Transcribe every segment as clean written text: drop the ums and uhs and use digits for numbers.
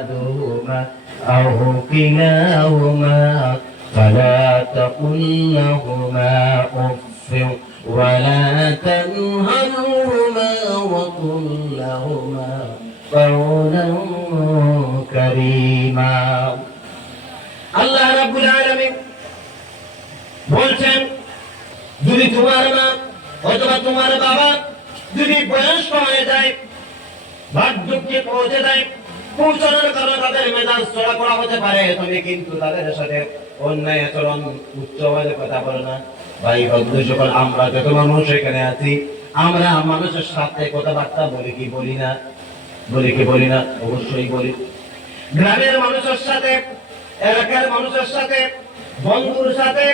أحدهما أو كلاهما فلا تقل لهما أف ولا تنهرهما وقل لهما قولا كريما আল্লাহ রাব্বুল আলামিন বলছেন, যদি তোমার মা অথবা তোমার বাবা যদি বয়স্ক হয়ে যায়, বার্ধক্যে পৌঁছে যায়, পৌঁছানোর কারণে তাদের মেজাজ চড়া হতে পারে, তুমি কিন্তু তাদের সাথে অন্যায় আচরণ উচ্চ আওয়াজে কথা বলো না। ভাই বন্ধু সকল, আমরা যত মানুষ এখানে আছি, আমরা মানুষের সাথে কথাবার্তা বলি কি বলি না? বলি কি বলি না? অবশ্যই বলি। গ্রামের মানুষের সাথে, এলাকার মানুষের সাথে, বন্ধুর সাথে,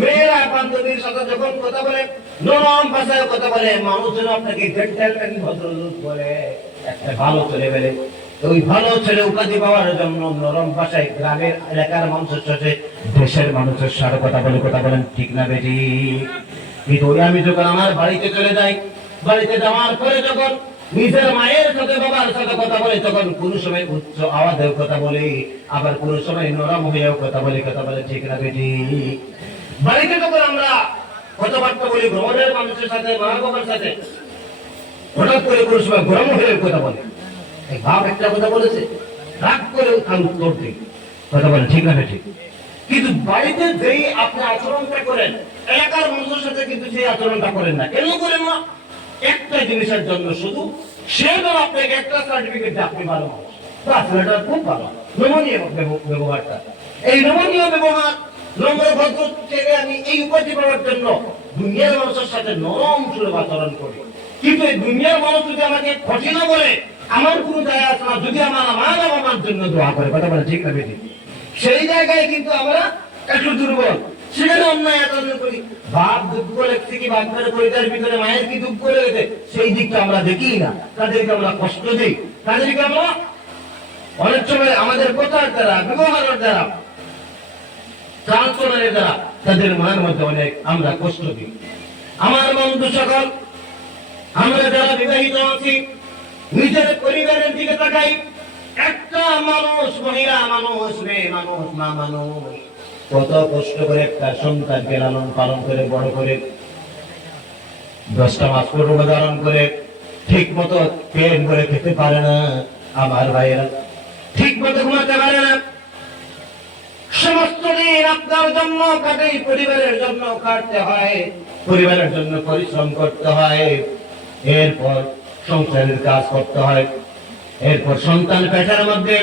মেয়েরা বান্ধবীর সাথে যখন কথা বলে, নরম ভাষায় কথা বলে, মানুষ যেন আপনাকে জেন্টলম্যান ভদ্রলোক বলে, একটা ভালো ছেলে বলে। ওই ভালো ছেলে উপাধি পাওয়ার জন্য নরম ভাষায় গ্রামের এলাকার মানুষের সাথে, দেশের মানুষের সাথে কথা বলে, কথা বলেন ঠিক না বেটি? কিন্তু আমি যখন আমার বাড়িতে চলে যাই, বাড়িতে যাওয়ার পরে যখন নিজের মায়ের সাথে বাবার সাথে কথা বলে, তখন কোন সময় উচ্চ আওয়াজেও কথা বলে, আবার কোন সময় নরম হয়েও কথা বলে, কথা বলে ঠিক না বেটি? বাড়িতে যখন আমরা কথাবার্তা বলি গ্রামের মানুষের সাথে, মা বাবার সাথে, হঠাৎ করে কোন সময় গরম হয়ে কথা বলে, বাপ একটা কথা বলেছে, রাগ করে তার উত্তর দিই, কথা বলে ঠিক না বেটি? কিন্তু বাড়িতে যেই আপনি আচরণটা করেন, এলাকার মানুষের সাথে কিন্তু সেই আচরণটা করেন না। কেন করেন না? একটা জিনিসের জন্য, শুধু সে তো আপনাকে একটা সার্টিফিকেট দিয়ে আপনি ভালো মানুষ, ছেলেটা খুব ভালো, নমনীয় ব্যবহারটা, এই নমনীয় ব্যবহার, নম্র ভদ্র থেকে আমি এই উপাধি পাওয়ার জন্য দুনিয়ার মানুষের সাথে নরম সুলভ আচরণ করি। কিন্তু এই দুনিয়ার মানুষ যদি আমাকে কঠিন বলে, আমার কোনো যায় আসে না, যদি আমার আমার জন্য দোয়া করে, কথা বলে ঠিক না বেটি? সেই জায়গায় কিন্তু আমরা একটু দুর্বল, সেখানে অন্যায় আচরণ করি। বাপ দুঃখ লেগেছে কি বাপের পরিবারের ভিতরে মায়ের কি দুঃখ লেগেছে, সেই দিকটা আমরা দেখি না, তাদেরকে আমরা কষ্ট দিই, তাদেরকে আমরা অনেক সময় আমাদের কথার দ্বারা, ব্যবহারের দ্বারা, চালচলনের দ্বারা তাদের মনের মধ্যে অনেক আমরা কষ্ট দিই। আমার বন্ধু সকল, আমরা যারা বিবাহিত আছি, নিজের পরিবারের দিকে তাকাই। একটা মানুষ, মহিলা মানুষ, মেয়ে মানুষ, মা মানুষ, কত কষ্ট করে একটা সন্তানকে লালন পালন করে বড় করে, 10টা মাস গর্ভ ধারণ করে, ঠিক মতো পেট ভরে খেতে পারে না। আমার ভাইয়েরা ঠিক মতো ঘুমাতে পারে না। সমস্ত দিন আপনার জন্য কাটে, পরিবারের জন্য কাটতে হয়, পরিবারের জন্য পরিশ্রম করতে হয়, এরপর সংসারের কাজ করতে হয়, এরপর সন্তান পেটের মধ্যে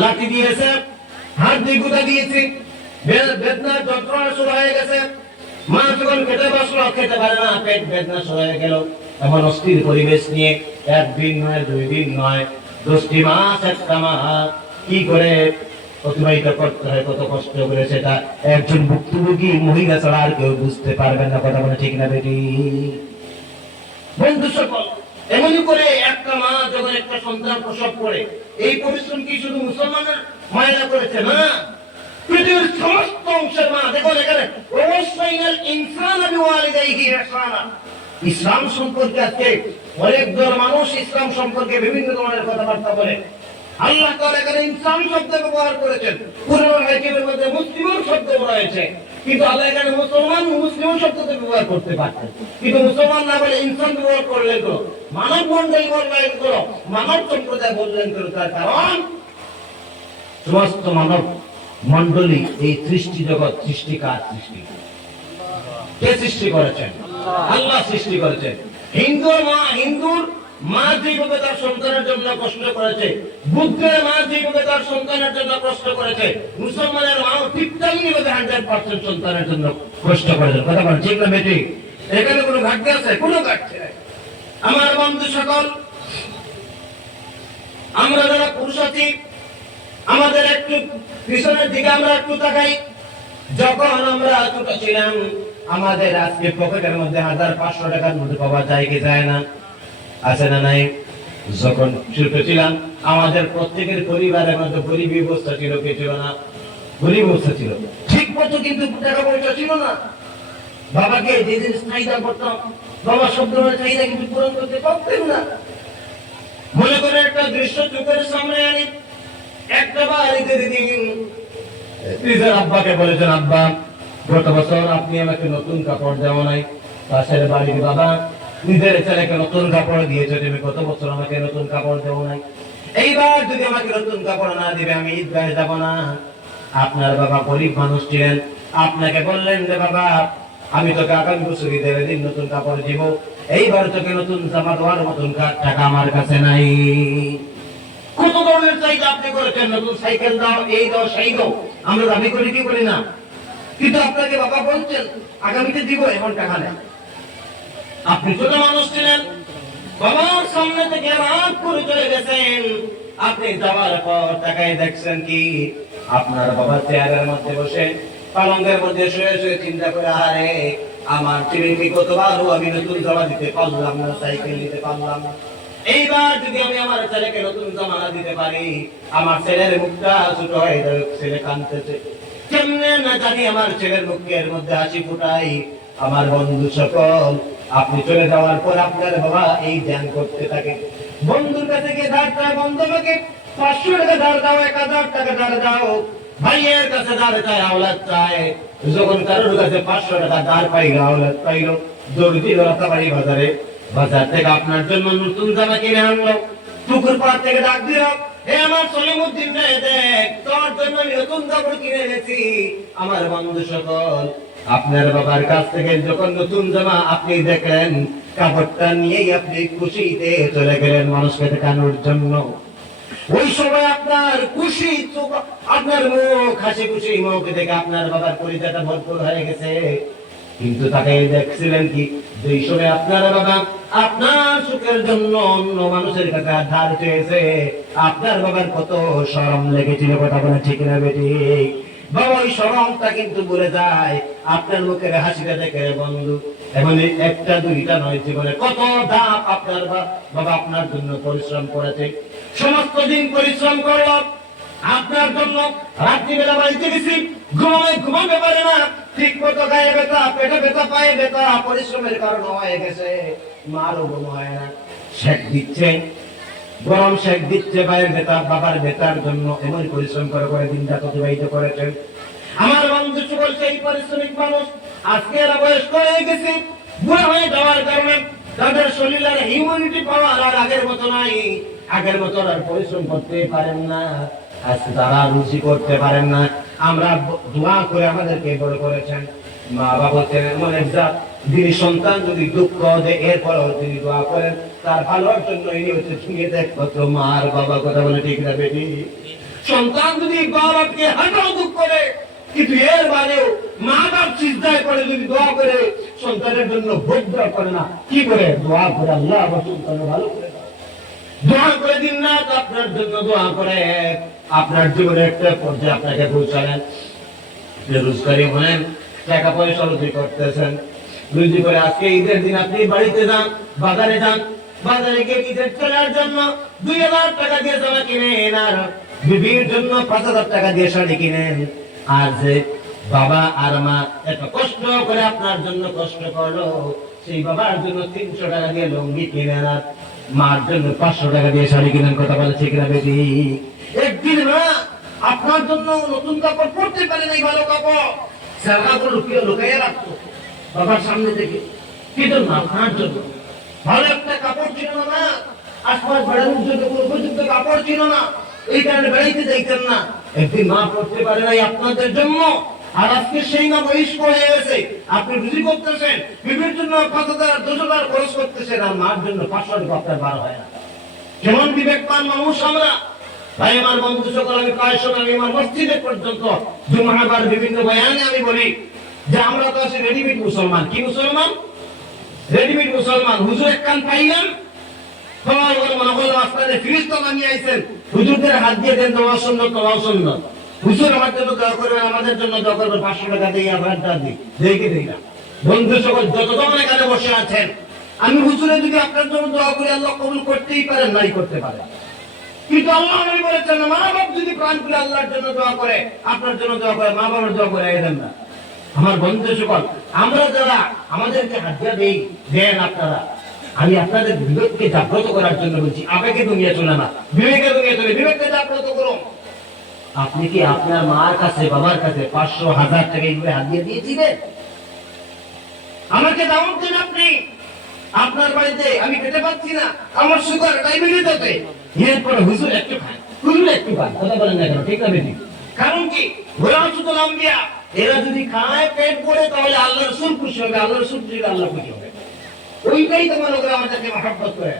লাঠি দিয়েছে, হাত দিয়ে গুঁতা দিয়েছে, বেদনার যন্ত্রণা শুরু হয়ে গেছে। মা যখন খেতে বসলো, খেতে পারে না, পেট বেদনা শুরু হয়ে গেল। এখন অস্থির পরিবেশ নিয়ে 1 দিন নয়, 2 দিন নয়, 10টি মাস, একটা মাস কি করে অতিবাহিত করতে হয়, কত কষ্ট করে, সেটা একজন ভুক্তভোগী মহিলা ছাড়া আর কেউ বুঝতে পারবেন না, কথা বলে ঠিক না বেটি? বন্ধু সকল, এমনি করে একটা মা যখন একটা সন্তান প্রসব করে, এই পরিশ্রম কি শুধু মুসলমানের মায়েরা করেছে? না, পৃথিবীর সমস্ত অংশের মা। দেখুন এখানে ইসলাম সম্পর্কে আজকে অনেক দল মানুষ ইসলাম সম্পর্কে বিভিন্ন ধরনের কথাবার্তা বলে। আল্লাহ তাআলা এখানে ইসলাম শব্দ ব্যবহার করেছেন, কুরআন হাকিমের মধ্যে মুসলিম শব্দ রয়েছে, কিন্তু আল্লাহ এখানে মুসলমান, মুসলিম শব্দ ব্যবহার করতে পারতেন, কিন্তু মুসলমান না বলে ইনসান ব্যবহার করলেন তো, মানব মণ্ডলী বললেন তো, মানব সম্প্রদায় বললেন তো। তার কারণ সমস্ত মানব মণ্ডলী, এই সৃষ্টি জগৎ সৃষ্টি কার সৃষ্টি? কে সৃষ্টি করেছেন? আল্লাহ সৃষ্টি করেছেন। হিন্দুর মা যেভাবে তার সন্তানের জন্য কষ্ট করেছে, বুদ্ধের মা যেভাবে তার সন্তানের জন্য কষ্ট করেছে, মুসলমানের মাও ঠিক তেমনি ভাবে 100% সন্তানের জন্য কষ্ট করেছে, কথা বলেন ঠিক না বেটি? এখানে কোনো ঘাটতি আছে? কোনো ঘাটতি নাই। আমার বন্ধু সকল, আমরা যারা পুরুষ আছি, আমাদের একটু পিছনের দিকে আমরা একটু তাকাই। যখন আমরা ছোট ছিলাম, আমাদের আজকে পকেটের মধ্যে 1500 টাকার নোট পাওয়া যায় কি যায় না? আছে না নাই? যখন ছোট ছিলাম, আমাদের প্রত্যেকের পরিবারের মধ্যে গরিব অবস্থা ছিল, কি ছিল না? গরিব অবস্থা ছিল, ঠিক মতো কিন্তু টাকা পয়সা ছিল না। বাবাকে যে জিনিস চাহিদা করতাম, বাবা সব ধরনের চাহিদা কিন্তু পূরণ করতে পারতেন না। মনে করে একটা দৃশ্য চোখের সামনে আনি, একটা বাড়িতে দিন নিজের আব্বাকে বলেছেন, আব্বা গত বছর আপনি আমাকে নতুন কাপড় দেওয়া নাই। পাশের বাড়ির বাবা নিজের ছেলেকে নতুন কাপড় দিয়েছে, তুমি গত বছর আমাকে নতুন কাপড় দেওয়া নাই। এইবার যদি আমাকে নতুন কাপড় না দিবে আমি ঈদগাহে যাব না। আপনার বাবা গরিব মানুষ ছিলেন, আপনাকে বললেন যে বাবা আমি তোকে আগামী বছর ঈদের দিন নতুন কাপড় দিব, এইবার তোকে নতুন জামা দেওয়ার মতন টাকা আমার কাছে নাই। কত ধরনের চাহিদা আপনি করেছেন, নতুন সাইকেল দাও, এই দাও, সেই দাও, আমরা দাবি করি কি করি না? কিন্তু আপনাকে বাবা বলছেন আগামীতে দিব, এখন টাকা নেই। আপনি ছোট মানুষ ছিলেন, বাবার সামনে থেকে রাগ করে চলে গেছেন। আপনি যাওয়ার পর তাকাই দেখছেন কি আপনার বাবা চেয়ারের মধ্যে বসে পালঙ্কের মধ্যে শুয়ে শুয়ে চিন্তা করে, আরে আমার ছেলেকে কতবারও আমি নতুন জামা দিতে পারলাম না, সাইকেল দিতে পারলাম না। এইবার যদি আমি আমার ছেলেকে নতুন জামা না দিতে পারি, আমার ছেলের মুখটা ছোট হয়ে যাবে, ছেলে কাঁদতেছে। কেমনে না জানি আমার ছেলের মুখের মধ্যে হাসি ফুটাই। আমার বন্ধু সকল, আপনি চলে যাওয়ার পর আপনার বাবা এই ধ্যান করতে থাকে। বন্ধুর কাছে গিয়ে ধার চায়, বন্ধু আমাকে 500 টাকা ধার দাও, 1000 টাকা ধার দাও। ভাইয়ের কাছে ধার চায়, আওলাদ চায়। যখন কারোর কাছে 500 টাকা ধার পাইল, আওলাদ পাইল, দৌড় দিল রাতাবাড়ি বাজারে। বাজার থেকে আপনার জন্য নতুন জামা কিনে আনলো। পুকুর পাড় থেকে ডাক দিল, হে আমার সলিমুদ্দিন রে, দেখ তোর জন্য আমি নতুন কাপড় কিনে এনেছি। আমার বন্ধু সকল, আপনার বাবার কাছ থেকে যখন নতুন জামা আপনি দেখলেন, কাপড়টা নিয়েই আপনি খুশিতে চলে গেলেন মানুষকে দেখানোর জন্য। ওই সময় আপনার খুশি, আপনার মুখ হাসি খুশি মুখ দেখে আপনার বাবার পরিচয়টা ভরপুর হয়ে গেছে। কিন্তু তাকে দেখছিলেন কি, যেই সময় আপনার বাবা আপনার সুখের জন্য অন্য মানুষের কাছে ধার চেয়েছে, আপনার বাবার কত শরম লেগেছিল, কথা বলে ঠিক না বেটি? বাবা ওই শরমটা কিন্তু ভুলে যায় আপনার মুখের হাসিটা দেখে। বন্ধু এমন একটা দুইটা নয়, জীবনে কত ধাপ আপনার বাবা আপনার জন্য পরিশ্রম করেছে। সমস্ত দিন পরিশ্রম করল আপনার জন্য। রাত্রিবেলা বাড়িতে গেছি, ঘুমাতে পারে না, ঠিক মতো গায়ে ব্যথা, পেটে ব্যথা, পায়ে ব্যথা, পরিশ্রমের কারণে হয়ে গেছে। মারও ঘুম হয় না, শেক দিচ্ছে, গরম শেক দিচ্ছে পায়ের ব্যথা, বাবার ব্যথার জন্য এমন পরিশ্রম করে করে দিনটা অতিবাহিত করেছেন। আমার বন্ধু বলছে এই পারিশ্রমিক মানুষ আজকে এরা বয়স্ক হয়ে গেছে, বুড়া হয়ে যাওয়ার কারণে তাদের শরীরের ইমিউনিটি পাওয়ার আর আগের মতো নাই। আগের মতো আর পরিশ্রম করতে পারেন না, আজকে তারা রুচি করতে পারেন না। আমরা দোয়া করে আমাদেরকে বড় করেছেন। মা বাবা বলছেন এমন একজাত, যিনি সন্তান যদি দুঃখ দেয় এরপরও তিনি দোয়া করেন তার ভালোর জন্য। ইনি হচ্ছে শুনিয়ে দেখ কত মার বাবা, কথা বলে ঠিক না বেটি? সন্তান যদি বাবাকে হাঁটাও দুঃখ করে, কিন্তু এর বাদেও মা বাপ চিন্তায় করে যদি দোয়া করে সন্তানের জন্য ভোগ দোয়া করে না, কি করে দোয়া করে আল্লাহ আমার সন্তান ভালো করে দোয়া করে দিন না, আপনার জন্য দোয়া করে আপনার জীবনে একটা পর্যায়ে আপনাকে পৌঁছালেন। রোজগারি হলেন, টাকা পয়সা রুজি করতেছেন, রুজি করে আজকে ঈদের দিন আপনি বাড়িতে যান, বাজারে যান, বাজারে গিয়ে ঈদের চলার জন্য 2000 টাকা দিয়ে জামা কিনেন, আর বিবির জন্য 5000 টাকা দিয়ে শাড়ি কিনেন। আর যে বাবা আর মা এত কষ্ট করে আপনার জন্য কষ্ট করলো, সেই বাবার জন্য 300 টাকা দিয়ে লুঙ্গি কিনেন, আর মার জন্য 500 টাকা দিয়ে শাড়ি কিনেন, কথা বলে ঠিক না বেটি? একদিন না আপনার জন্য নতুন কাপড় পরতে পারেন, এই ভালো কাপড় সারাগুলো লুকিয়ে রাখতো বাবার সামনে থেকে, কিন্তু আপনার জন্য ভালো একটা কাপড় ছিল না, আশপাশ বেড়ানোর জন্য উপযুক্ত কাপড় ছিল না, এই কারণে বেড়াইতে যাইতেন না। একদিন মা পড়তে পারে নাই আপনাদের জন্য, আর আজকে সেই মা বয়স্ক হয়ে গেছে, আপনি রুজি করতেছেন, বিবির জন্য 5000 2000 খরচ করতেছেন, আর মার জন্য 500 টাকা আপনার বার হয় না। কেমন বিবেকবান মানুষ আমরা! ভাই আমার বন্ধু সকল, আমি প্রায় সময় আমি আমার মসজিদে পর্যন্ত জুমাবার বিভিন্ন বয়ানে আমি বলি যে আমরা তো আছি রেডিমেড মুসলমান। কি মুসলমান? রেডিমেড মুসলমান। হুজুর এক কান পাইলাম, ফিরিস্তা নামিয়ে আইছেন, হুজুরদের হাত দিয়ে দেন, দোয়া সুন্নাত, দোয়া সুন্নাত। হুজুর আমার জন্য দোয়া করবেন, আমাদের জন্য দোয়া করবেন, 500 টাকা দিয়ে আপনারটা দিই, দেখে দিই না। বন্ধু সকল যতজন এখানে বসে আছেন, আমি হুজুরে যদি আপনার জন্য দোয়া করি আল্লাহ কবুল করতেই পারেন, নাই করতে পারেন। কিন্তু আল্লাহ নবী বলেছেন মা বাপ যদি প্রাণ খুলে আল্লাহর জন্য দোয়া করে, আপনার জন্য দোয়া করে, মা বাবার দোয়া করে দেন না। আমার বন্ধু সকল, আমরা যারা আমাদেরকে হাদিয়া দেন আপনারা, আমি আপনাদের বিবেককে জাগ্রত করার জন্য বলছি। আবেগে দুনিয়া চলে না, বিবেকে দুনিয়া চলে। বিবেককে জাগ্রত করুন। আপনি কি আপনার মার কাছে বাবার কাছে 500,000 টাকা এইভাবে হাতিয়ে দিয়েছিলেন? আমাকে দাওয়াত দেন আপনি, আপনার বাড়িতে আমি খেতে পাচ্ছি না, আমার সুগার ডায়াবেটিস আছে, এরপরে হুজুর একটু খান, হুজুর একটু খান, কথা বলেন না কেন? ঠিক না বেটি? কারণ কি ওরাসুল আম্বিয়া, এরা যদি খায় পেট ভরে তাহলে আল্লাহ রাসূল খুশি হবে, আল্লাহ রাসূল খুশি হলে আল্লাহ খুশি হবে। ওইটাই তোমার লোকেরা আমাদেরকে মহব্বত করে,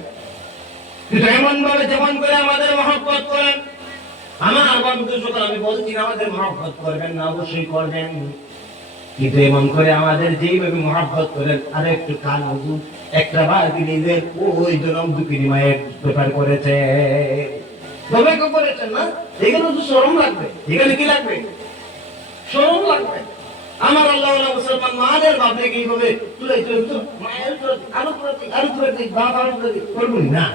কিন্তু এমন ভাবে যেমন করে আমাদের মহব্বত করেন। আমার বন্ধু সকল, আমি বলছি আমাদের মহব্বত করবেন না, অবশ্যই করবেন, কিন্তু এমন করে আমাদের যেইভাবে মহব্বত করেন, আর একটু কান হুজুর একটা বার নিজের ওই জনম দুঃখিনী মায়ের ব্যাপার করেছে, তবে কেউ করেছেন না, এখানে তো শরম লাগবে, এখানে কি লাগবে? শরম লাগবে। আমার আল্লাহ মুসলমান মাদের বাপরে এইভাবে তুলে তুলে মায়ের আরো প্রতি বাবার প্রতি করবো না।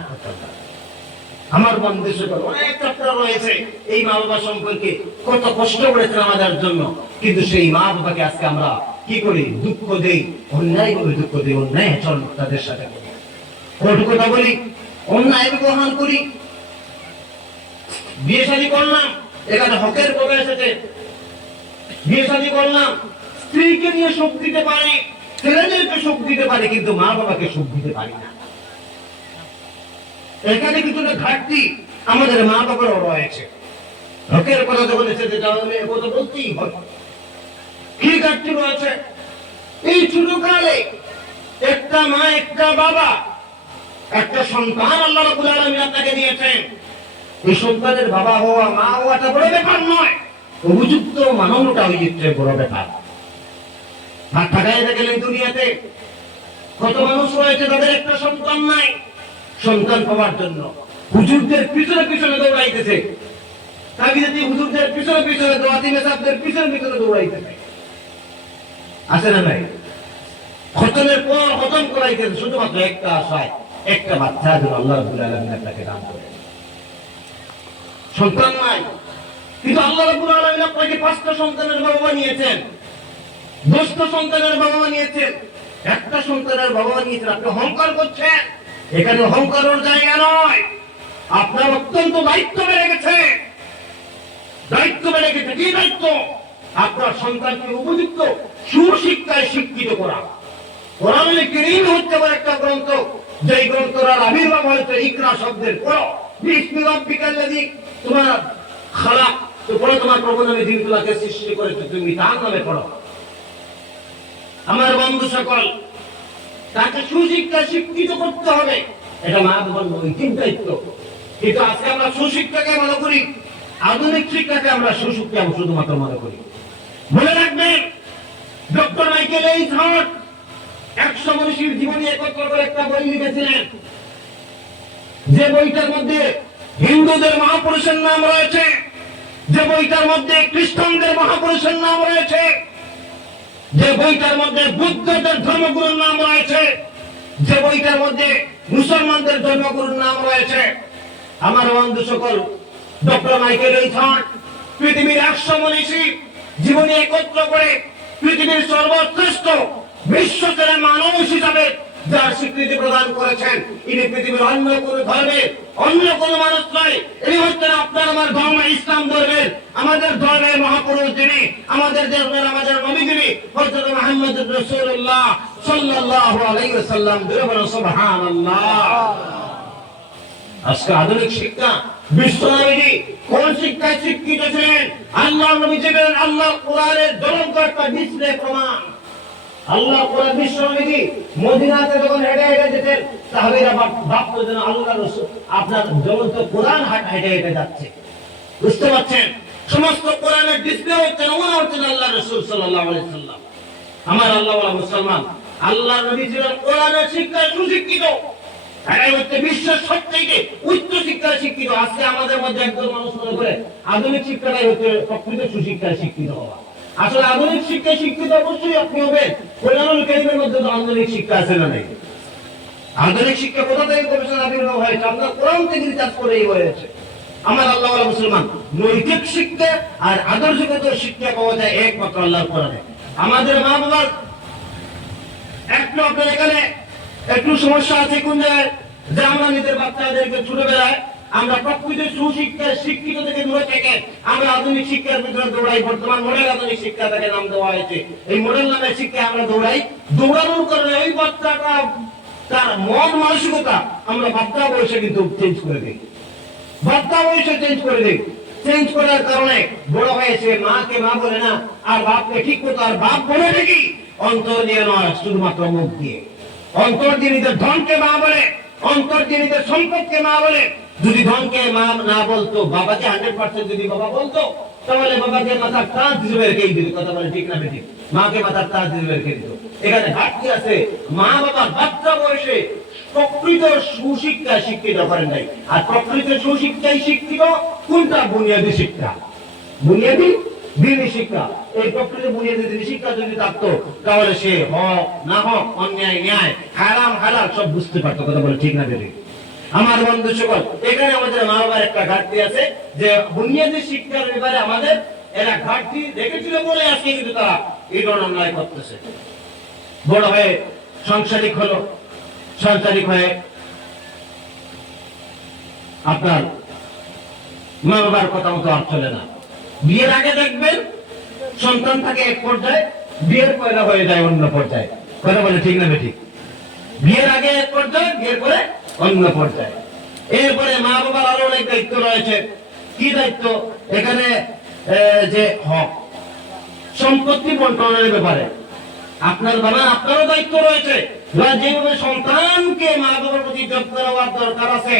আমার বন্ধু সকল, অনেক চ্যাপ্টার রয়েছে এই মা বাবা সম্পর্কে, কত কষ্ট করেছেন আমাদের জন্য, কিন্তু সেই মা বাবাকে আজকে আমরা কি করি? দুঃখ দেই, অন্যায় ভাবে দুঃখ দেই, অন্যায় আচরণ তাদের সাথে করি, কটু কথা বলি, অন্যায় ব্যবহার করি। বিয়ে শাদী করলাম, এখানে হকের কথা এসেছে, বিয়ে শাদী করলাম, স্ত্রীকে নিয়ে সুখ দিতে পারি, ছেলেদেরকে সুখ দিতে পারি, কিন্তু মা বাবাকে সুখ দিতে পারি না। এখানে কিছুটা ঘাটতি আমাদের মা বাবারও রয়েছে। হকের কথা যখন এসেছে তাহলে কথা বলতেই হবে, কি ঘাটতি রয়েছে? এই ছোটকালে একটা মা একটা বাবা একটা সন্তান আল্লাহ রাব্বুল আলামিন আপনাকে দিয়েছেন। এই সন্তানের বাবা হওয়া মা হওয়াটা বড় ব্যাপার নয়, উপযুক্ত মানবটা ওই ক্ষেত্রে বড় ব্যাপার। হাত ঠাকায় গেলেন দুনিয়াতে কত মানুষ রয়েছে তাদের একটা সন্তান নাই, সন্তান পাওয়ার জন্য হুজুরদের পিছনে পিছনে দৌড়াইতেছে, তাবিয়াতি হুজুরদের পিছনে পিছনে, দোয়াতি মেসাবদের পিছনে পিছনে দৌড়াইতেছে, আছে না নাই? খতনের পর খতম করাইতেছে শুধুমাত্র একটা আশায়, একটা বাচ্চা যেন আল্লাহ রাব্বুল আলামিন আপনাকে দান করে। সন্তান নাই, কিন্তু আল্লাহ রাব্বুল আলামিন আপনাকে 5টা সন্তানের বাবা বানিয়েছেন, 10টা সন্তানের বাবা বানিয়েছেন, একটা সন্তানের বাবা বানিয়েছেন। আপনি অহংকার করছেন, এখানে অহংকারের জায়গা নয়। আপনার অত্যন্ত দায়িত্ব বেড়ে গেছে, দায়িত্ব বেড়ে গেছে। কি দায়িত্ব? আপনার সন্তানকে উপযুক্ত সুশিক্ষায় শিক্ষিত করা। কোরআনুল কারীম হচ্ছে একটা গ্রন্থ, যেই গ্রন্থের আবির্ভাব হয়েছে ইকরা শব্দের। পড়ো, বিসমি রাব্বিকাল্লাযী, তোমার খালাক, তো পড়ো, তোমার প্রভু নামে যিনি তোমাকে সৃষ্টি করেছে, তুমি তার নামে পড়ো। আমার বন্ধু সকল, তাকে সুশিক্ষা শিক্ষিত করতে হবে, এটা মা বাবার নৈতিক দায়িত্ব। কিন্তু আজকে আমরা সুশিক্ষাকে মনে করি, আধুনিক শিক্ষাকে আমরা সুশিক্ষা শুধুমাত্র মনে করি। মনে রাখবেন, ডক্টর মাইকেল এইচ হার্ট 100 মনীষীর জীবনী একত্র করে একটা বই লিখেছিলেন, যে বইটার মধ্যে হিন্দুদের মহাপুরুষের নাম রয়েছে, যে বইটার মধ্যে খ্রিস্টানদের মহাপুরুষের নাম রয়েছে, যে বইটার মধ্যে বুদ্ধদের ধর্মগুরুর নাম রয়েছে, যে বইটার মধ্যে মুসলমানদের ধর্মগুরুর নাম রয়েছে। আমার বন্ধু সকল, ডক্টর মাইকেল এইচ হার্ট পৃথিবীর 100 মনীষী জীবনী একত্র করে পৃথিবীর সর্বশ্রেষ্ঠ বিশ্বসেরা মানুষ হিসাবে যার স্বীকৃতি প্রদান করেছেন, ইনি পৃথিবীর অন্য কোন ধর্মের অন্য কোন মানুষ নয়। ইনি হচ্ছেন আপনার আমার ধর্ম ইসলাম ধর্মের, আমাদের ধর্মের মহাপুরুষ যিনি, আমাদের ধর্মের আমাদের নবী যিনি, হযরত মুহাম্মদ রাসূলুল্লাহ সাল্লাল্লাহু আলাইহি ওয়াসাল্লাম। সুবহানাল্লাহ। আজকে আধুনিক শিক্ষা, বিশ্বনবী কোন শিক্ষায় শিক্ষিত ছিলেন? আল্লাহ নবী ছিলেন আল্লাহ কোরআনের জ্বলন্ত একটা ডিসপ্লে প্রমাণ। আল্লাহ কোরআন, বিশ্বনবী মদিনাতে যখন হেঁটে হেঁটে যেতেন, সাহাবীরা ভাবতো যেন আল্লাহ রাসূল আপনার জ্বলন্ত কোরআন হেঁটে হেঁটে যাচ্ছে। বুঝতে পারছেন? সমস্ত কোরআনের ডিসপ্লে হচ্ছে, নমুনা হচ্ছে আল্লাহ রাসূল সাল্লাল্লাহু আলাইহি ওয়াসাল্লাম। আমার আল্লাহওয়ালা মুসলমান, আল্লাহ নবী ছিলেন কোরআনের শিক্ষায় সুশিক্ষিত, এটাই হচ্ছে বিশ্বের সবথেকে উচ্চ শিক্ষায় শিক্ষিত। আজকে আমাদের মধ্যে একজন মানুষ মনে করে আধুনিক শিক্ষাটাই হচ্ছে প্রকৃত সুশিক্ষায় শিক্ষিত হওয়া। আসলে আধুনিক শিক্ষায় শিক্ষিত অবশ্যই আপনি হবেন, কোরআনুল কারীমের মধ্যে তো আধুনিক শিক্ষা আছে না নেই? আধুনিক শিক্ষা কোথা থেকে গবেষণা আবির্ভাব হয়েছে? আপনার কোরআন থেকে রিসার্চ করেই হয়েছে। আমার আল্লাহওয়ালা মুসলমান, নৈতিক শিক্ষা আর আদর্শগত শিক্ষা পাওয়া যায় একমাত্র আল্লাহর কোরআনে। আমাদের মা বাবার একটু আপনার এখানে একটু সমস্যা আছে কোন জায়গায়, যে আমরা নিজের বাচ্চাদেরকে ছোটবেলায় আমরা প্রকৃত সুশিক্ষায় শিক্ষিত থেকে দূরে থেকে আমরা আধুনিক শিক্ষার ভিতরে দৌড়াই। বর্তমান মডেল আধুনিক শিক্ষা থেকে নাম দেওয়া হয়েছে। এই মডেল নামের শিক্ষায় আমরা দৌড়াই। দৌড়ানোর কারণে ওই বাচ্চাটা তার মন মানসিকতা আমরা বাচ্চা বয়সে কিন্তু চেঞ্জ করে দিই। বাচ্চা বয়সে চেঞ্জ করে দিই। চেঞ্জ করার কারণে বড় হয়েছে মাকে মা বলে না, আর বাপকে ঠিক মতো আর বাপ বলে নাকি অন্তর দিয়ে নয়, শুধুমাত্র মুখ দিয়ে। অন্তর দিয়ে নিজের ধনকে মা বলে, অন্তর দিয়ে নিজের সম্পদকে মা বলে। যদি ধনকে মা না বলতো, বাবাকে 100% যদি বাবা বলতো, তাহলে বাবাকে মাথার তাজ হিসেবে রেখেই দিত। কথা বলে ঠিক না বেঠিক? মাকে মাথার তাজ হিসেবে রেখে দিত। এখানে ঘাটতি আছে। মা বাবা বাচ্চা বয়সে প্রকৃত সুশিক্ষা শিক্ষিত করেন নাই। আর প্রকৃত সুশিক্ষাই শিক্ষিত কোনটা? বুনিয়াদী শিক্ষা, বুনিয়াদী দিনী শিক্ষা। এই প্রকৃত বুনিয়াদী দিনী শিক্ষা যদি থাকতো, তাহলে সে হক না হক, অন্যায় ন্যায়, হারাম হালাল সব বুঝতে পারতো। কথা বলে ঠিক না বেঠিক? আমার বন্ধু সকল, এখানে আমাদের মা বাবার একটা ঘাটতি আছে, যে বুনিয়াদী শিক্ষার ব্যাপারে আমাদের এরা ঘাটতি দেখেছিল বলে আজকে কিন্তু তারা এই অন্যায় করতেছে। বড় হয়ে সাংসারিক হলো, সাংসারিক হয়ে আপনার মা বাবার কথা মতো আর চলে না। বিয়ের আগে দেখবেন সন্তান থাকে এক পর্যায়ে, বিয়ের পয়লা হয়ে যায় অন্য পর্যায়ে। কথা বলে ঠিক না বেঠিক? বিয়ের আগে এক পর্যায়ে, বিয়ের পরে অন্য পর্যায়ে। এরপরে মা বাবার আরো অনেক দায়িত্ব রয়েছে। কি দায়িত্ব? এখানে যে হক সম্পত্তি বন্টনের ব্যাপারে আপনার বাবা আপনারও দায়িত্ব রয়েছে। যেভাবে সন্তানকে মা বাবার প্রতি যত্ন নেওয়ার দরকার আছে,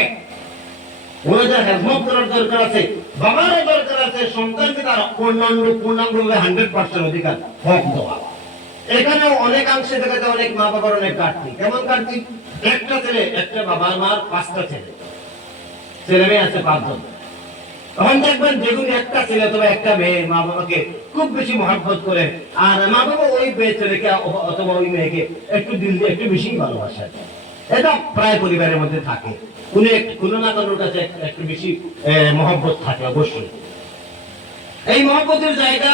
ওনাদের হেলমেট করার দরকার আছে, বাবারও দরকার আছে সন্তানকে তার পূর্ণাঙ্গভাবে 100% অধিকার হক দেওয়া। এখানেও অনেকাংশে দেখা যায় অনেক মা বাবার অনেক ঘাটতি। কেমন ঘাটতি? একটা ছেলে, একটা বাবার মার 5টা ছেলে, ছেলে মেয়ে আছে 5 জন। তখন দেখবেন যেগুলো একটা ছেলে অথবা একটা মেয়ে মা বাবাকে খুব বেশি মহব্বত করে, আর মা বাবা ওই ছেলেকে অথবা ওই মেয়েকে একটু দিল দিয়ে একটু বেশি ভালোবাসে। এটা প্রায় পরিবারের মধ্যে থাকে। কোনো না কারোর কাছে একটু বেশি মহব্বত থাকে অবশ্যই। এই মহব্বতের জায়গা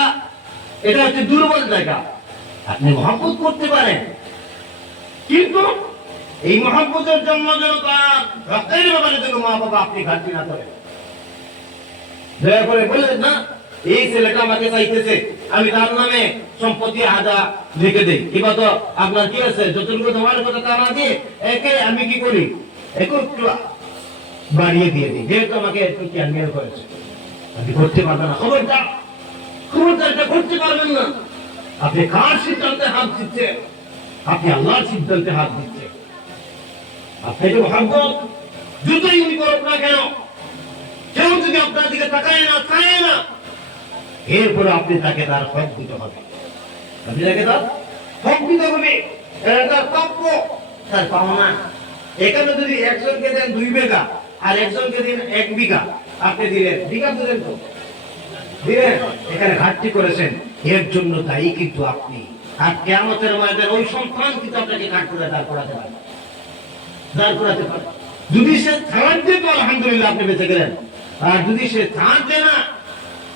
এটা হচ্ছে দুর্বল জায়গা। আপনি মহব্বত করতে পারেন, কিন্তু এই মহব্বতের জন্য যেন তার রক্তের ব্যাপারে যেন মা বাবা আপনি ঘাটতি না করেন। দয়া করে বললেন না, এই ছেলেটা আমাকে চাইতেছে, আমি তার নামে সম্পত্তি আদা লিখে দিই। কিংবা তো আপনার কি আছে, যতটুকু তোমার কথা তা না দিয়ে একে আমি কি করি, একটু বাড়িয়ে দিয়ে দিই, যেহেতু আমাকে একটু ক্যান্ডিয়াল করেছে। আপনি করতে পারবেন না, খবরদার, খবরদার, এটা করতে পারবেন না। আপনি কার সিদ্ধান্তে হাত দিচ্ছেন? আপনি আল্লাহর সিদ্ধান্তে হাত দিচ্ছেন। আপনি যে মহব্বত যতই উনি করুক না কেন, কেউ যদি আপনার দিকে তাকায় না, এরপরে আপনি তাকে তার হক দিতে হবে। আপনি তাকে তার হক দিতে হবে, তার প্রাপ্য, তার পাওনা। এখানে যদি একজনকে দেন 2 বিঘা আর একজনকে দেন 1 বিঘা, আপনি দিলেন বিঘা দিলেন তো দিলেন, এখানে ঘাটতি করেছেন। এর জন্য দায়ী কিন্তু আপনি। আর কিয়ামতের ময়দানে ওই সন্তান কিন্তু আপনাকে কাট করে দাঁড় করাতে পারে, দাঁড় করাতে পারে। যদি সে ছাড় দিত আলহামদুলিল্লাহ আপনি বেঁচে গেলেন, আর যদি সে ছাড় দেয় না,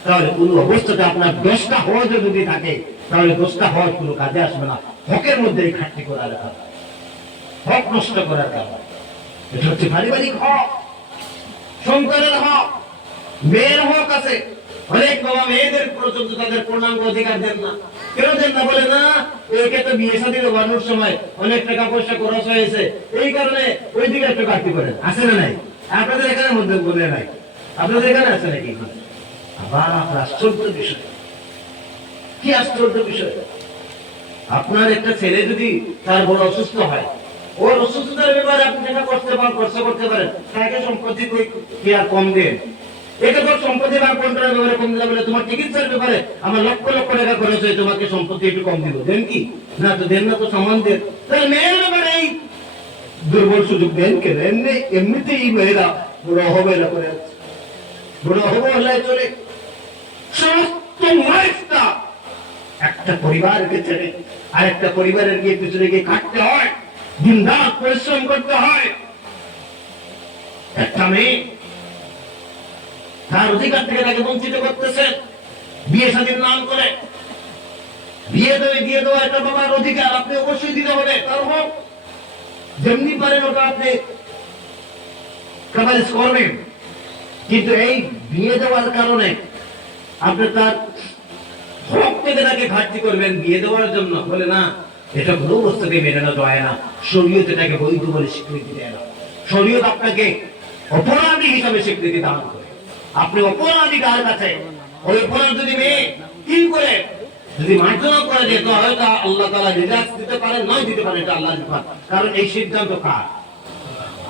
তাহলে কোন অবস্থাতে আপনার 10টা হজ যদি থাকে, তাহলে 10টা হজ কোনো কাজে আসবে না। হকের মধ্যে ঘাটতি করার কারণ, হক নষ্ট করার কারণ। এটা হচ্ছে পারিবারিক হক, সন্তানের হক, মেয়ের হক আছে। অনেক বাবা মেয়েদের পর্যন্ত তাদের পূর্ণাঙ্গ অধিকার দেন না। কেন দেন না? বলে না, একে তো বিয়ে শাদী বানানোর সময় অনেক টাকা পয়সা খরচ হয়েছে, এই কারণে ওই দিকে একটু ঘাটতি করেন। আছে না নাই? আপনাদের এখানে মধ্যে বলে নাই, আপনাদের এখানে আছে নাকি? আবার আশ্চর্য বিষয়, কি আশ্চর্য বিষয়! আপনার একটা ছেলে যদি তার বড় অসুস্থ হয়, ওর অসুস্থতার ব্যাপারে আপনি যেটা খরচা করতে পারেন, তাকে সম্পত্তি কি আর কম দেন? একে তোর সম্পত্তি ভাগ বন্টনের ব্যাপারে কম দিলে বলে তোমার চিকিৎসার ব্যাপারে আমার লক্ষ লক্ষ টাকা খরচ হয়, তোমাকে সম্পত্তি একটু কম দিব, দেন কি? না তো দেন না, তো সমান দেন। তাহলে মেয়ের ব্যাপারে এই দুর্বল সুযোগ দেন কেন? এমনিতেই মেয়েরা বড় হবে না করে আছে, বড় হবে হলে চলে। সমস্ত লাইফটা একটা পরিবারকে ছেড়ে আরেকটা পরিবারের গিয়ে পিছনে গিয়ে কাটতে হয়, দিন রাত পরিশ্রম করতে হয়। একটা মেয়ে তার অধিকার থেকে তাকে বঞ্চিত করতেছে বিয়ে শাদীর নাম করে। বিয়ে দিয়ে দেওয়া একটা বাবার অধিকার, আপনি অবশ্যই দিতে হবে। তার হোক যেমনি পারেন ওটা আপনি কাভারেজ করবেন, কিন্তু এই বিয়ে দেওয়ার কারণে আপনি তার হক থেকে তাকে ঘাটতি করবেন বিয়ে দেওয়ার জন্য, বলে না এটা কোনো অবস্থাতে মেনে নেওয়া যায় না, শরীয়ত এটাকে বৈধ বলে স্বীকৃতি দেয় না, শরীয়ত আপনাকে অপরাধী হিসাবে স্বীকৃতি দান করে। আপনি অপরাধী কার কাছে? ওই অপরাধ যদি মেয়ে কি করে যদি মার্জনা করে দেয়, তো হয়তো আল্লাহ তাআলা রিজাক দিতে পারেন, নয় দিতে পারেন, এটা আল্লাহর ব্যাপার। কারণ এই সিদ্ধান্ত কার?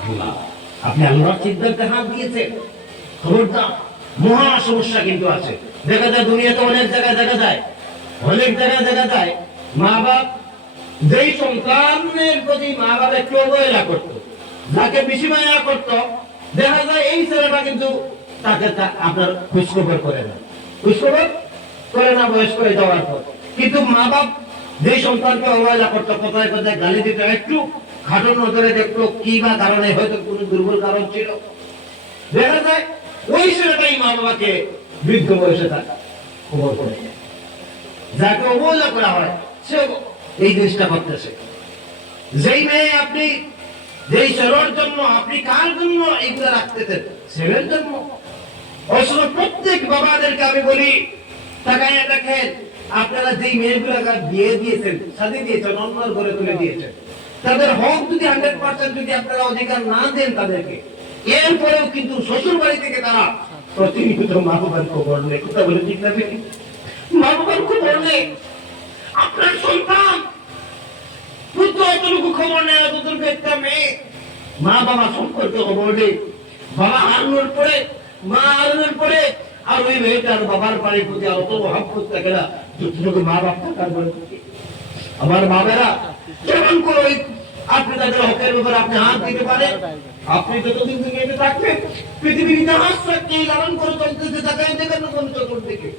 আল্লাহ। আপনি আল্লাহর সিদ্ধান্তে হাত দিয়েছেন, খবরদার। মহা সমস্যা কিন্তু আছে। দেখা যায় দুনিয়াতে অনেক জায়গায় দেখা যায়, অনেক জায়গায় দেখা যায় মা বাপ যেই সন্তানের প্রতি মা বাপ একটু অবহেলা করতো, যাকে বেশি মায়া করতো, দেখা যায় এই ছেলেটা কিন্তু তাকে আপনার খোঁজখবর করে না, খোঁজখবর করে না বয়স্ক হয়ে যাওয়ার পর। কিন্তু মা বাপ যে সন্তানকে অবহেলা করতো, কোথায় কোথায় গালি দিত, একটু খাটো নজরে দেখতো, কি বা কারণে, হয়তো কোনো দুর্বল কারণ ছিল, দেখা যায় ওই ছেলেটাই মা বাবাকে বৃদ্ধ বয়সে তার খবর করে। যাকে অবহেলা করা হয় সে এই জিনিসটা করতেছে। যেই মেয়ে আপনি যেই ছেলের জন্য, আপনি কার জন্য এইগুলো রাখতেছেন? ছেলের জন্য। অবশ্য প্রত্যেক বাবাদেরকে আমি বলি, তাকায় দেখেন, আপনারা যেই মেয়েগুলোকে বিয়ে দিয়েছেন, শাদী দিয়েছেন, অন্যর ঘরে তুলে দিয়েছেন, তাদের হক যদি 100% যদি আপনারা অধিকার না দেন তাদেরকে, এরপরেও কিন্তু শ্বশুর বাড়ি থেকে তারা প্রতিনিয়ত মা বাবার খবর নেই। কথা বলে ঠিক না? মা বাবার খবর নেই। আপনার সন্তান পুত্র অতটুকু খবর নেই, অতটুকু একটা মেয়ে মা বাবা সম্পর্কে খবর নেই। বাবা হারানোর পরে, মা হারানোর পরে আর ওই মেয়েটার বাবার বাড়ির প্রতি অত মহব্বত থাকে না যতটুকু মা বাপ থাকার পরে। আমার বাবারা কেমন করে আপনি তাদের হকের ব্যাপারে আপনি হাত দিতে পারেন? আপনি যতদিন দুনিয়াতে থাকবেন, পৃথিবীর ইতিহাস কি লালন করে চলতেছে, তাকাই দেখেন না কোন চতুর দিকে।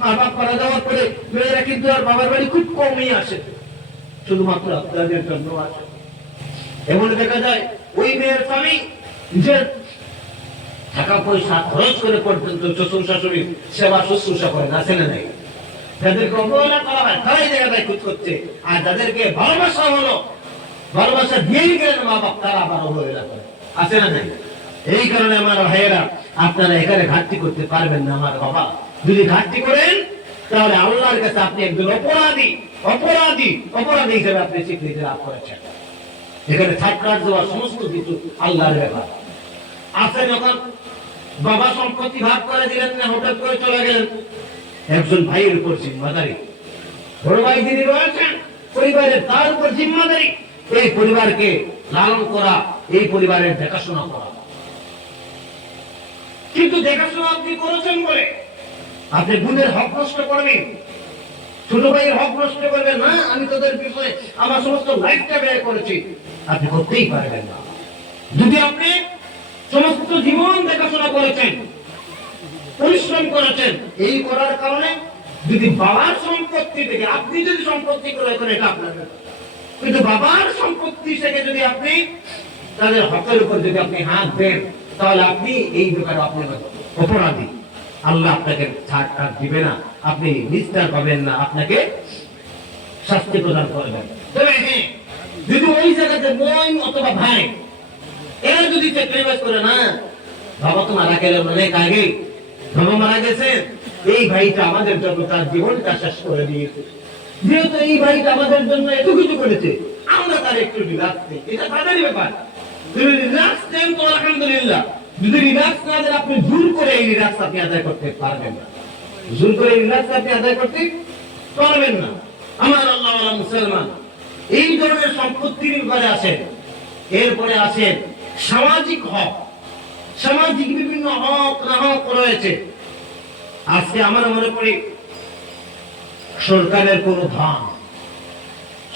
মা বাপ মারা যাওয়ার পরে মেয়েরা কিন্তু আর বাবার বাড়ি খুব কমই আসে, শুধুমাত্র আপনাদের জন্য আসে। এমন দেখা যায় ওই মেয়ের স্বামী নিজের টাকা পয়সা খরচ করে পর্যন্ত শ্বশুর শাশুড়ি সেবা শুশ্রূষা করে না, ছেলে নেই। যাদেরকে অবহেলা করা হয় তারাই দেখা যায় খুঁজ করছে, আর যাদেরকে ভালোবাসা হলো, ভালোবাসা দিয়েই গেলেন মা বাপ, তারা আবার অবহেলা করে, আছে না নাই? এই কারণে আমার ভাইয়েরা, আপনারা এখানে ঘাটতি করতে পারবেন না। আমার বাবা যদি ঘাটতি করেন, তাহলে আল্লাহর কাছে আপনি একজন অপরাধী, অপরাধী, অপরাধী হিসেবে আপনি স্বীকৃতি লাভ করেছেন। এখানে থাকার দেওয়ার সমস্ত কিছু আল্লাহর ব্যাপার আছে। যখন বাবা সম্পত্তি ভাগ করে দিলেন না, হঠাৎ করে চলে গেলেন, একজন ভাইয়ের উপর জিম্মাদারি, বড় ভাই যিনি রয়েছেন পরিবারের, তার উপর জিম্মাদারি এই পরিবারকে লালন করা, এই পরিবারের দেখাশোনা করা। কিন্তু দেখাশোনা আপনি করেছেন বলে আপনি বোনের হক নষ্ট করবেন, ছোট ভাইয়ের হক নষ্ট করবেন না, আমি তোদের পিছনে আমার সমস্ত লাইফটা ব্যয় করেছি, আপনি করতেই পারবেন না। যদি আপনি সমস্ত জীবন দেখাশোনা করেছেন, পরিশ্রম করেছেন, এই করার কারণে যদি বাবার সম্পত্তি থেকে আপনি যদি সম্পত্তি ক্রয় করেন, এটা আপনার ব্যাপার। কিন্তু বাবার সম্পত্তি থেকে যদি আপনি তাদের হকের উপর যদি আপনি হাত দেন, তাহলে আপনি এই ব্যাপারে আপনি অপরাধী। আল্লাহ আপনাকে ছাড় দিবে না, আপনি নিস্তার পাবেন না, আপনাকে শাস্তি প্রদান করবেন। তবে হ্যাঁ, যদি ওই জায়গাতে বোন অথবা ভাই এরা যদি স্যাক্রিফাইস করে, না বাবা তো মারা গেলেন অনেক আগে, বাবা মারা গেছেন, এই ভাইটা আমাদের জন্য তার জীবনটা শেষ করে দিয়েছে, যেহেতু এই ভাইটা আমাদের জন্য এত কিছু করেছে, আমরা তার একটু রিল্যাক্স নেই, এটা তাদেরই ব্যাপার। যদি রিল্যাক্স নেন তো আলহামদুলিল্লাহ, যদি রিল্যাক্স না দেন, আপনি জোর করে এই রিল্যাক্স আপনি আদায় করতে পারবেন না, জোর করে রিল্যাক্স আপনি আদায় করতে পারবেন না। আমার আল্লাহওয়ালা মুসলমান, এই ধরনের সম্পত্তির ব্যাপারে আসেন। এরপরে আসেন সামাজিক হক, সামাজিক বিভিন্ন হক না হক রয়েছে। আজকে আমরা মনে করি সরকারের কোন ধন,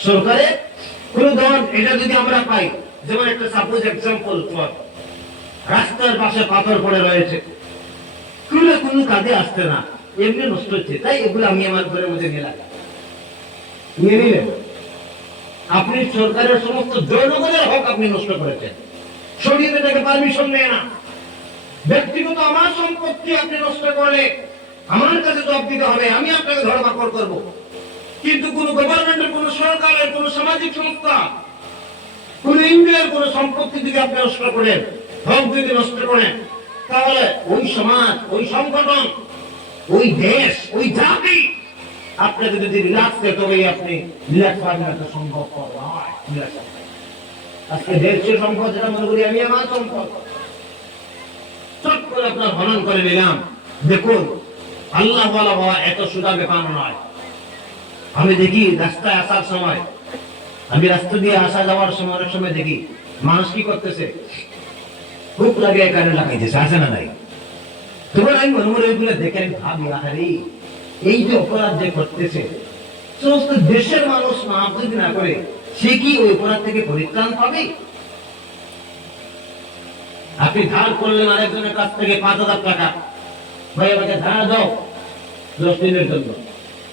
সরকারের কোন ধন, এটা যদি আমরা পাই, যেমন একটা সাপোজ এক্সাম্পল, রাস্তার পাশে পাথর পড়ে রয়েছে, কোনো কাজে আসছে না, এমনি নষ্ট হচ্ছে, তাই এগুলো আমি আমার ঘরের মধ্যে নিয়ে রাখি, নিয়ে নিলেন, আপনি সরকারের সমস্ত জনগণের হক আপনি নষ্ট করেছেন। শরীয়ত এটাকে পারমিশন নেয় না। ব্যক্তিগত আমার সম্পত্তি আপনি নষ্ট করলে আমার কাছে জবাব দিতে হবে, আমি আপনাকে ধরপাকড় করব। কিন্তু কোন গভর্নমেন্টের, কোন সরকারের, কোন সামাজিক সংস্থা, কোন ইন্ডিয়ার কোন সম্পত্তি যদি আপনি নষ্ট করেন, হক যদি নষ্ট করেন, তাহলে ওই সমাজ, ওই সংগঠন, ওই দেশ, ওই জাতি আপনাকে যদি রিল্যাক্স করে, তবেই আপনি রিল্যাক্স পাবেন। একটা সম্ভব নয়। আজকে দেশের সম্পদ যেটা মনে করি আমি আমার সম্পদ, চট করে আপনার হনন করে নিলাম। দেখুন, আল্লাহ ওয়ালা হওয়া এত সোজা ব্যাপার নয়। আমি দেখি রাস্তায় আসার সময়, আমি রাস্তা দিয়ে আসা যাওয়ার সময় অনেক সময় দেখি মানুষ কি করতেছে, খুব লাগে কানে লাগাইতেছে, আছে না নাই? তোমার আমি মনে মনে এগুলো দেখে আমি ভাবি, আহারে এই যে অপরাধ যে করতেছে, সমস্ত দেশের মানুষ মাফ যদি না করে, সে কি ওই অপরাধ থেকে পরিত্রাণ পাবে? আপনি ধার করলেন আরেকজনের কাছ থেকে 5,000 টাকা, ভাই আমাকে ধার দাও 10 দিনের জন্য।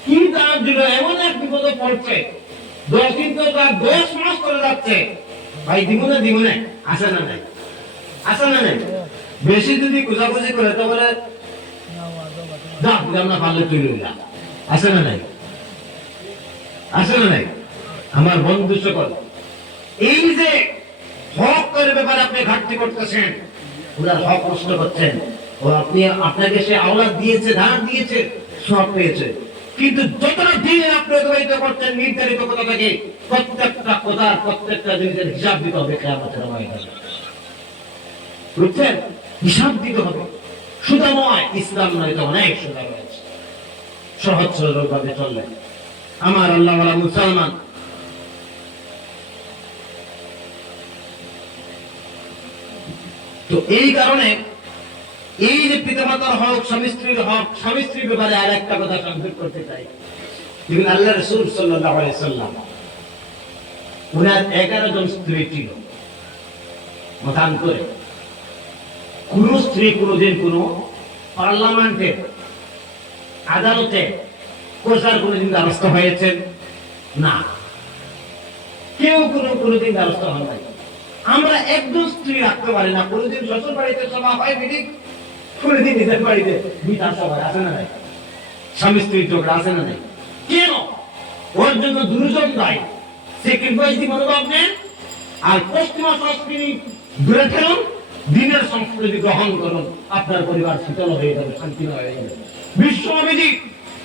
কি ধার দিল? এমন এক বিপদে পড়ছে, 10 দিন তো তার 10 মাস করে যাচ্ছে। ভাই দিব না, আসে না নাই? আসে না নাই? বেশি যদি খোঁজাখুঁজি করে তাহলে যা দিলাম না, পারলে তুই লইলা। আসে না নাই? আসে না নাই? আমার বন্ধু সকল, এই যে হকের ব্যাপারে আপনি ঘাটতি করতেছেন, ওনার হক নষ্ট করছেন। ও আপনি, আপনাকে সে আওলাদ দিয়েছে, ধার দিয়েছে, সব পেয়েছে, কিন্তু যতটা দিন আপনি অতিবাহিত করছেন নির্ধারিত কথা থেকে, প্রত্যেকটা কথার, প্রত্যেকটা জিনিসের হিসাব দিতে হবে কিয়ামতের ময়দানে। বুঝছেন? হিসাব দিতে হবে। সোজা নয়, ইসলাম নয় তো অনেক সোজা রয়েছে, সহজ সরল ভাবে চললে। আমার আল্লাহ ওয়ালা মুসলমান, তো এই কারণে এই যে পিতামাতার হক, স্বামী স্ত্রীর হক, স্বামী স্ত্রীর ব্যাপারে আর একটা কথা সংযোগ করতে চাই। দেখুন, আল্লাহ রাসূল সাল্লাল্লাহু আলাইহি সাল্লাম, উনার 11 জন স্ত্রী ছিল। মতান্তরে কোন স্ত্রী কোনদিন কোন পার্লামেন্টে, আদালতে কোষার কোনদিন দ্বারস্থ হয়েছেন না, কেউ কোনদিন দ্বারস্থ হন নাই। আমরা একজন স্ত্রী রাখতে পারি না, কোনদিন শ্বশুর বাড়িতে সভা হয় মিটিং, কোনদিন নিজের বাড়িতে বিচার সভা, আছে না নাই? স্বামী স্ত্রীর ঝগড়া, আছে না নাই? কেন? ওর জন্য দুজন দায়ী। স্যাক্রিফাইস দি মনোভাব নেন, আর পশ্চিমা সংস্কৃতি দূরে ফেলুন, দিনের সংস্কৃতি গ্রহণ করুন, আপনার পরিবার শীতল হয়ে যাবে, শান্তি হয়ে যাবে। বিশ্বনবী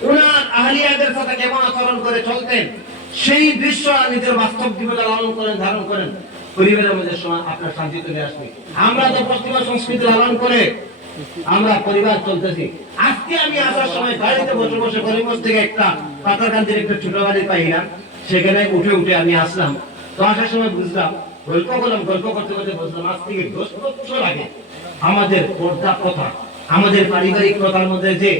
ওনার আহলিয়াদের সাথে কেমন আচরণ করে চলতেন, সেই দৃশ্য নিজের বাস্তব জীবনে লালন করেন, ধারণ করেন, পরিবারের মধ্যে আপনার শান্তি চলে আসবে। আমরা তো পশ্চিমা সংস্কৃতি লালন করে আমরা পরিবার চলতেছি। আজকে আমি আসার সময় গাড়িতে বসে বসে করিমগঞ্জ থেকে একটা পাতাকান্দির একটা ছোট গাড়ি পাইলাম, সেখানে উঠে আমি আসলাম। তো আসার সময় বুঝলাম, গল্প করতে করতে বুঝলাম, আজ থেকে 10 বছর আগে আমাদের পর্দা প্রথা, আমাদের পারিবারিক প্রথার মধ্যে যে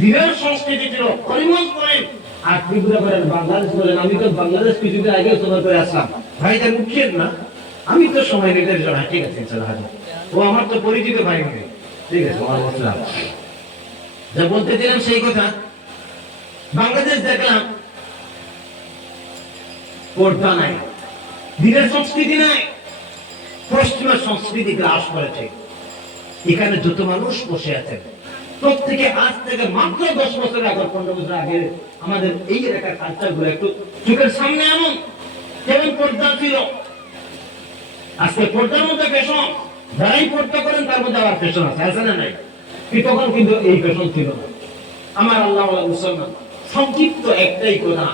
দিনের সংস্কৃতি ছিল, করিমগঞ্জ করেন আর ত্রিপুরা করেন, বাংলাদেশ করেন। আমি তো বাংলাদেশ কিছুদিন আগে সফর করে আসলাম। ভাই তাই উঠছেন না, আমি তো সময় নিতে জন্য, ঠিক আছে ও আমার তো পরিচিত ভাই, ঠিক আছে, যা বলতে দিলাম সেই কথা। বাংলাদেশ দেখলাম পর্দা নাই, দিনের সংস্কৃতি নাই, পশ্চিমা সংস্কৃতি গ্রাস করেছে। এখানে যত মানুষ বসে আছে, প্রত্যেকে আজ থেকে মাত্র 10 বছর আগে, 15 বছর আগে আমাদের এই এলাকার কালচার গুলো একটু চোখের সামনে এমন কেমন পর্দা ছিল। আজকে পর্দার মধ্যে ফ্যাশন, যারাই পর্দা করেন তার মধ্যে আবার ফ্যাশন আছে, আছে না নাই? তখন কিন্তু এই ফ্যাশন ছিল না। আমার আল্লাহ ওয়ালা মুসলমান, সংক্ষিপ্ত একটাই কথা,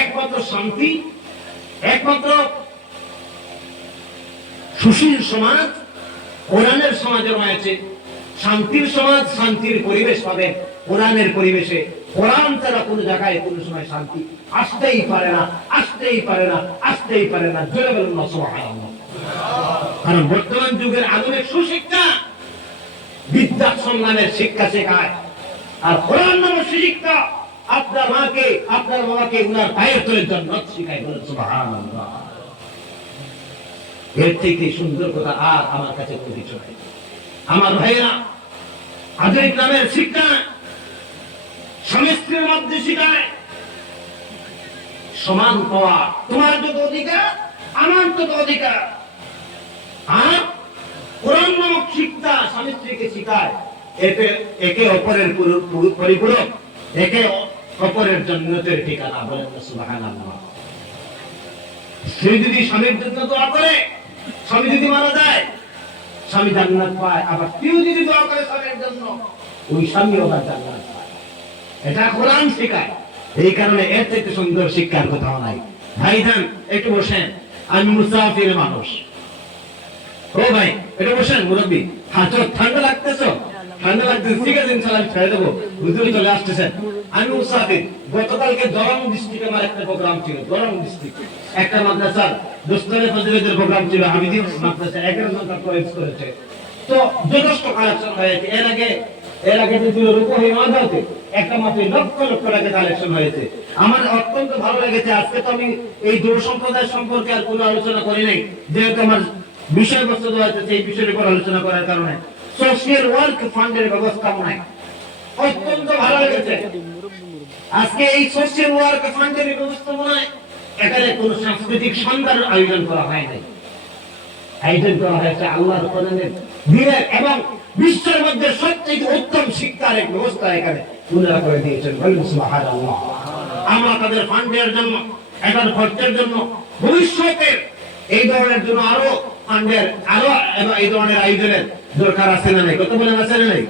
একমাত্র শান্তি, একমাত্র সুশীল সমাজ কোরআনের সমাজে রয়েছে। শান্তির সমাজ, শান্তির পরিবেশ পাবেন কোরআনের পরিবেশে। কোরআন ছাড়া কোনো জায়গায় কোনো সময় শান্তি আসতেই পারে না, আসতেই পারে না, আসতেই পারে না। জোরে বলুন না সুবহানাল্লাহ। কারণ বর্তমান যুগের আধুনিক সুশিক্ষা বিদ্যাক্ষণ নামের শিক্ষা শেখায়, আর কোরআন নামের শিক্ষা আপনার মাকে, আপনার বাবাকে উনার পায়ের তলের জন্য শিখায়। বলেন সুবহানাল্লাহ। এর থেকে সুন্দর কথা আর আমার কাছে কোনো কিছু নাই। আমার ভাইয়েরা, আধুনিক নামের শিক্ষা স্বামী স্ত্রীর মধ্যে শিখায় সমান পাওয়া, তোমার যত অধিকার আমার তত অধিকার। আর কোরআন নামক শিক্ষা স্বামী স্ত্রীকে শিখায় একে অপরের পরিপূরক, একে অপরের জান্নাতের ঠিকানা। বলেন সুবহানাল্লাহ। স্ত্রী যদি স্বামীর জন্য দোয়া করে, স্বামী যদি মারা যায়, স্বামী জান্নাত পায়, আবার স্ত্রীও যদি দোয়া করে স্বামীর জন্য ওই স্বামীও আবার জান্নাত পায়। এটা কোরআন শেখায়। এই কারণে এর থেকে সুন্দর শিক্ষার কোথাও নাই। ভাইজান একটু বসেন, আমি মুসাফির মানুষ। ও ভাই একটু বসেন, মুরব্বী। ঠান্ডা লাগতেছো? ঠান্ডা লাগতেছে, ঠিক আছে ইনশাআল্লাহ আমি ছেড়ে দেবো, হুজুর চলে আসতেছেন। আমি মুসাফির। গতকালকে দরং ডিস্ট্রিক্টে আমার একটা প্রোগ্রাম ছিল, দরং ডিস্ট্রিক্ট একটা মাদ্রাসার দোস্তরে ফজিলতের প্রোগ্রাম ছিল, হামিদি মাদ্রাসা 11 ঘন্টা কোর্স করেছে। তো যথেষ্ট কালেকশন হয়েছে। এর আগে যে ছিল রূপহী মাদ্রাসাতে একটা মাত্র লক্ষ লক্ষ টাকা কালেকশন হয়েছে। আমার অত্যন্ত ভালো লেগেছে। আজকে তো আমি এই যুব সম্প্রদায় সম্পর্কে আর কোনো আলোচনা করি নাই, যেহেতু আমার বিষয়বস্তু দেওয়া হয়েছে সেই বিষয়ের উপর আলোচনা করার কারণে। সোশ্যাল ওয়ার্ক ফান্ডের ব্যবস্থাপনায় অত্যন্ত ভালো লেগেছে। আজকে এই সোশ্যাল ওয়ার্ক ফান্ডের ব্যবস্থাপনায় এখানে কোনো সাংস্কৃতিক সন্ধ্যার আয়োজন করা হয় নাই। আয়োজন করা হয়েছে আল্লাহর কোরআনের দিনের এবং বিশ্বের মধ্যে সবচেয়ে উত্তম শিক্ষার এক ব্যবস্থা এখানে উনারা করে দিয়েছেন। সুবহানাল্লাহ। আমরা তাদের ফান্ডের জন্য, এটার খরচের জন্য, ভবিষ্যতের এই ধরনের জন্য আরো ফান্ডের এবং এই ধরনের আয়োজনের দরকার আছে না নাই? কত বলেন আছে না নাই?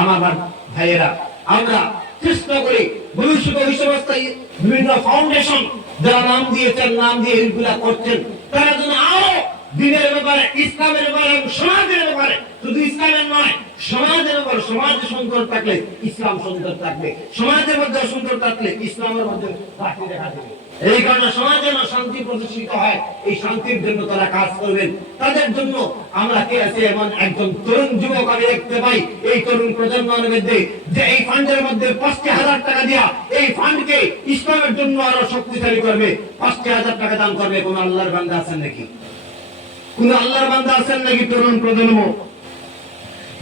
আমার ভাইয়েরা, আমরা চেষ্টা করি ভবিষ্যতে ওই সমস্ত বিভিন্ন ফাউন্ডেশন যারা নাম দিয়েছেন, নাম দিয়ে এইগুলা করছেন, তারা যেন আরো দিনের ব্যাপারে, ইসলামের ব্যাপারে এবং সমাজের ব্যাপারে, শুধু ইসলামের নয় সমাজের ব্যাপারে, সমাজে সুন্দর থাকলে ইসলাম সুন্দর থাকবে, সমাজের মধ্যে সুন্দর থাকলে ইসলামের মধ্যে বাড়তি দেখা দেবে। এই কারণে সমাজে শান্তি প্রতিষ্ঠিত হয়, এই শান্তির জন্য তারা কাজ করবেন। তাদের জন্য আমরা কে আছে এমন একজন তরুণ যুবক আমি দেখতে পাই এই তরুণ প্রজন্মের মধ্যে, যে এই ফান্ডের মধ্যে 50,000 টাকা দিয়া এই ফান্ডকে ইসলামের জন্য আরো শক্তিশালী করবে। 50,000 টাকা দান করবে। কোন আল্লাহর বান্দা আছেন নাকি? কোন আল্লাহর বান্দা আছেন নাকি? তরুণ প্রজন্ম,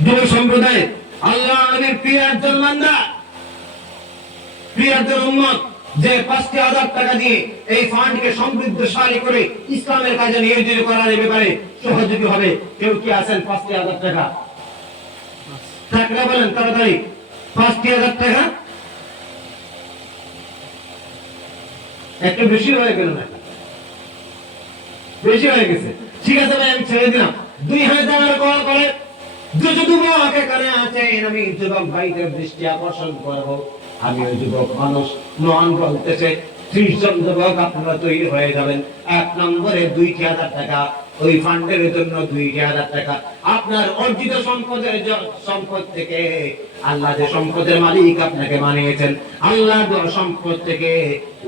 যুব সম্প্রদায়, আল্লাহ নবীর প্রিয় একজন বান্দা, প্রিয় একজন উম্মত, যে 50,000 টাকা দিয়ে এই ফান্ডকে সমৃদ্ধশালী করে ইসলামের কাজে নিয়োজিত করার ব্যাপারে সহযোগী হবে। কেউ কি আছেন? 50,000 টাকা থাকলে বলেন তাড়াতাড়ি। 50,000 টাকা একটু বেশি হয়ে গেল না? বেশি হয়ে গেছে। ঠিক আছে ভাই, আমি ছেড়ে দিলাম। 2,000 কল করে যুবক এখানে আছেন, আমি যুবক ভাইদের দৃষ্টি আকর্ষণ করবো। আমি ওই যুবক মানুষ, মন বলতেছে 30 জন যুবক আপনারা তৈরি হয়ে যাবেন। 1 নম্বরে 2,000 টাকা ওই ফান্ডের জন্য, 2,000 টাকা আপনার অর্জিত সম্পদ থেকে, আল্লাহ যে সম্পদের মালিক আপনাকে বানিয়েছেন, আল্লাহ সম্পদ থেকে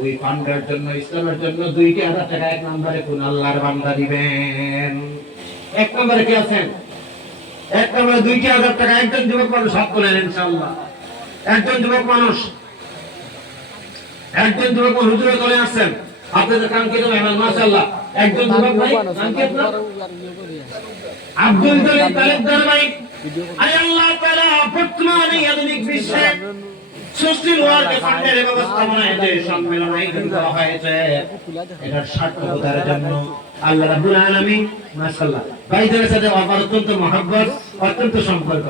ওই ফান্ডের জন্য, ইসলামের জন্য 2,000 টাকা 1 নম্বরে কোন আল্লাহর বান্দা দিবেন? 1 নম্বরে কে আছেন? 1 নম্বরে 2,000 টাকা একজন যুবক মানুষ হাত তোলেন ইনশাআল্লাহ। একজন যুবক মানুষ, একজন যুবক মানুষ হুজুরে চলে আসছেন। আপনাদের কাঙ্ক্ষিত মেহমান, মাশাআল্লাহ। একজন যুবক ভাই, কাঙ্ক্ষিত না? আব্দুল জলিল তালুকদার ভাই। আয় আল্লাহ তাআলা বর্তমানে আধুনিক বিশ্বে সোশ্যাল ওয়ার্ক ফান্ডের ব্যবস্থাপনায় যে সম্মেলন আয়োজন করা হয়েছে, এটার সার্থকতার জন্য আল্লাহ রাব্বুল আলামিন মাশাআল্লাহ ভাইদের সাথে আমার অত্যন্ত মহব্বত, অত্যন্ত সম্পর্ক।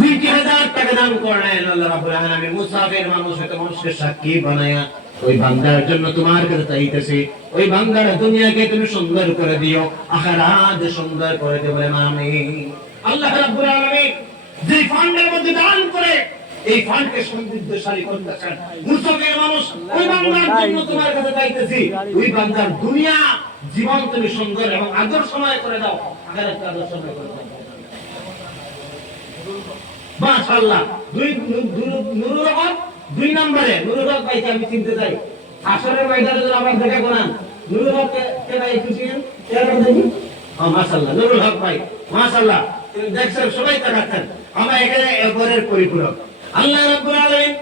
2,000 টাকা দান করেন আল্লাহ রাব্বুল আলামিন। মুসাফির মানুষ হতে মানুষকে সাক্ষী বানায়া ওই বান্দার জন্য তোমার কাছে চাইতেছি, ওই বান্দার দুনিয়াকে তুমি সুন্দর করে দিও, আখিরাত সুন্দর করে দিও বলে আমিন। আল্লাহ রাব্বুল আলামিন যে ফান্ডের মধ্যে দান করে এই ফান্ডকে সমৃদ্ধশালী করতেছেন, মুসাফির মানুষ ওই বান্দার জন্য তোমার কাছে চাইতেছি, ওই বান্দার দুনিয়া জীবন তুমি সুন্দর এবং আদর্শময় করে দাও, আখিরাত আদর্শময় করে দাও। মাশাআল্লাহ। নুরুল হক 2 নম্বরে। নুরুল হক ভাইকে আমি চিনতে চাই। আসরের ময়দানে যদি আবার দেখা করেন, নুরুল হক কে ভাই একটু চিনেন? চেহারা দেখি। মাশাআল্লাহ, নুরুল হক ভাই মাশাআল্লাহ। দেখছেন সবাই তাকাচ্ছেন। আমরা এখানে এবারের পরিপূরক। আল্লাহ রাব্বুল আলামিন